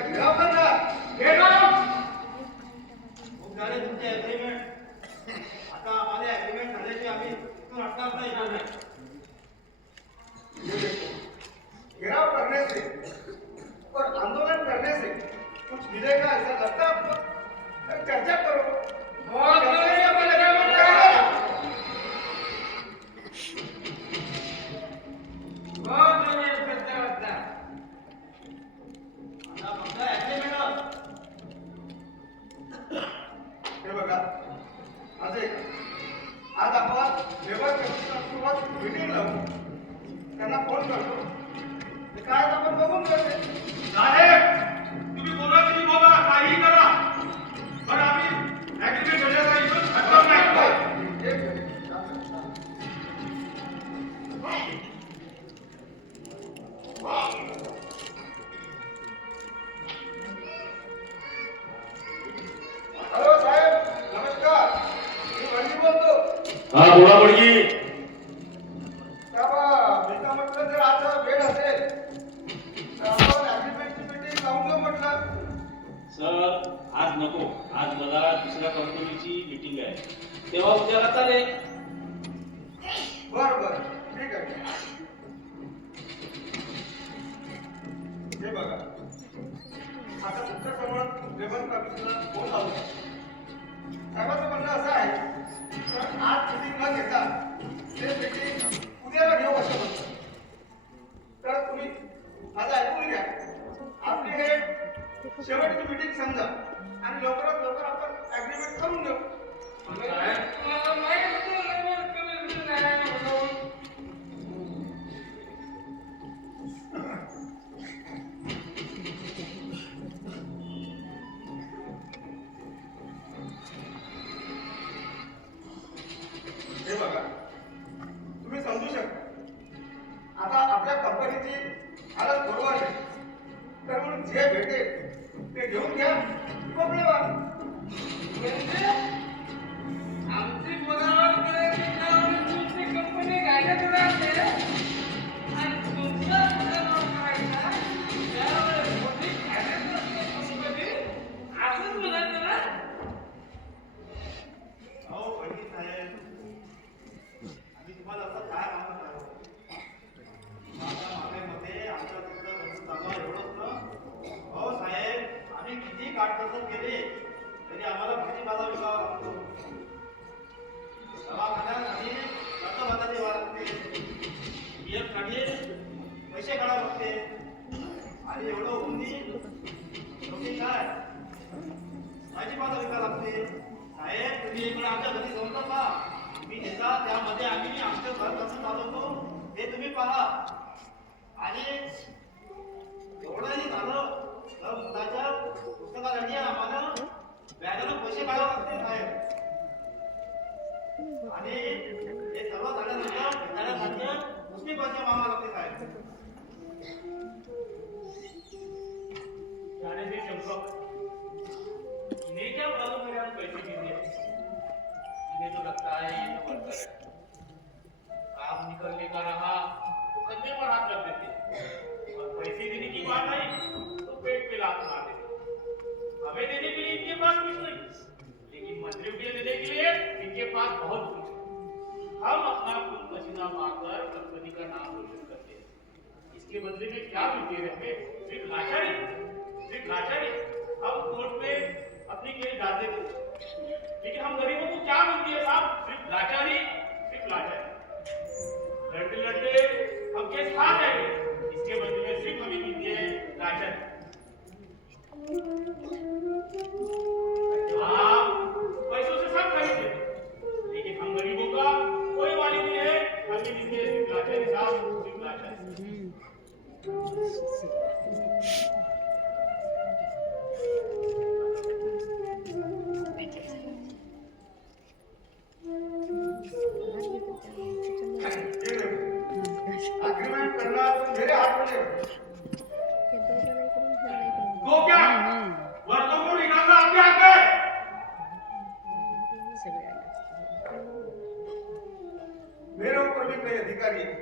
घेराव करणार घेराव खूप झाले तुमचे अग्रीमेंट. आता आम्हाला अग्रीमेंट झाल्याचे आम्ही इथून हटणार येणार नाही. घेराव करने से और आंदोलन करने से कुछ मिलेगा ऐसा लगता है आपको? चर्चा करो. बहुत बढ़िया बोलेगा बहुत बढ़िया चर्चा होता है. आता फक्त अग्रीमेंट हे बघा. आज आपण लेबर कमिशनसोबत मीटिंग लावू. त्यांना फोन करतो. ते काय आपण बघून घेऊ. साहेब तुम्ही कोणाशी बोला काही करा पण आम्ही ऍग्रीमेंट झाल्याचा इथून हटणार नाही. हॅलो साहेब नमस्कार. मी वंडी बोलतो. हा बोला मुलगी. तेव्हा मी तर म्हटलं जर आज वेळ असेल तर आपण ऍग्रीमेंटची मीटिंग लावून घेऊ म्हटलं. सर आज नको. आज मला दुसऱ्या कंपनीची मीटिंग आहे, तेव्हा उद्याला चालेल. बरं बरं ठीक आहे. हे बघा आता तुमच्या समोर लेबर कमिशनर फोन लावू. साहेबांचं म्हणणं असं आहे तर आज मीटिंग न घेता ते मीटिंग उद्याला घेऊ असं म्हणतं. तर तुम्ही माझं ऐकून घ्या. आपली हे शेवटची मीटिंग समजा आणि लवकरात लवकर आपण ऍग्रीमेंट करून घेऊ. मला माहित होतं लेबर कमिशन नाही म्हणून. हे बघा तुम्ही समजू शकता आता आपल्या कंपनीची हालत बरोबर आहे. तर म्हणून जे भेटेल ते घेऊन घ्या. बघा म्हणजे आमची बनावट करायची नावाने तुमची कंपनी गायला राहते आणि तुमचा बनावट करायचा त्यावेळेस मोठी गायला कंपनी असंच म्हणायचं ना. अहो पंडित साहेब आम्ही तुम्हाला असं काय सांगत आहोत. माझ्या मते आमच्या तुमचं चालू आहे एवढंच ना. हो साहेब आम्ही किती काटकसर केले तरी आम्हाला भाजीपाला विकावा लागतो. दवाखान्यात आधी रक्तभाताची व्हावं लागते. बियर काढी पैसे काढावे लागते आणि एवढं उंदी लोकी काय भाजीपाला विकावा लागते. साहेब तुम्ही इकडे आमच्या घरी जमता का? तुम्ही घेता त्यामध्ये आम्ही आमचं घर कसं चालवतो ते तुम्ही पहा. आणि एवढंही झालं तर मुलाच्या पुस्तकासाठी आम्हाला व्याजानं पैसे काढावे लागते साहेब. आणि हे सर्व झाल्यानंतर घेणाऱ्यासाठी दुसरी पैसे मागावे लागते साहेब. त्याने ते चंपक इन्हें क्या मालूम मेरे यहाँ पैसे कितने हैं? इन्हें तो लगता है ये तो वर्कर है. काम निकलने का रहा तो कंधे पर हाथ रख देते और पैसे देने की बात आई तो पेट पे लात मार देते. हमें देने के लिए इनके पास कुछ नहीं लेकिन मंत्रियों के लिए देने के लिए इनके पास बहुत कुछ है. हम अपना खून पसीना मारकर कंपनी का नाम रोशन करते हैं. इसके बदले में क्या मिलते रहते? सिर्फ लाचारी. सिर्फ लाचारी. हम कोर्ट में अपनी केस डाल देते लेकिन हम गरीबों को क्या मिलती है साहब? सिर्फ लाचारी. सिर्फ लाचारी. लड़ते लड़ते हम केस हार जाएंगे. इसके बदले में सिर्फ हमें मिलती है लाचारी. हाँ पैसों से सब खरीद लेते लेकिन हम गरीबों का कोई वाली नहीं है. हमें मिलती है सिर्फ लाचारी साहब. सिर्फ लाचारी. अग्रीमेंट करना तो मेरे हाथ में है. तो क्या वर्षों को निकालना आपके हाथ में? मेरे ऊपर भी कई अधिकारी है.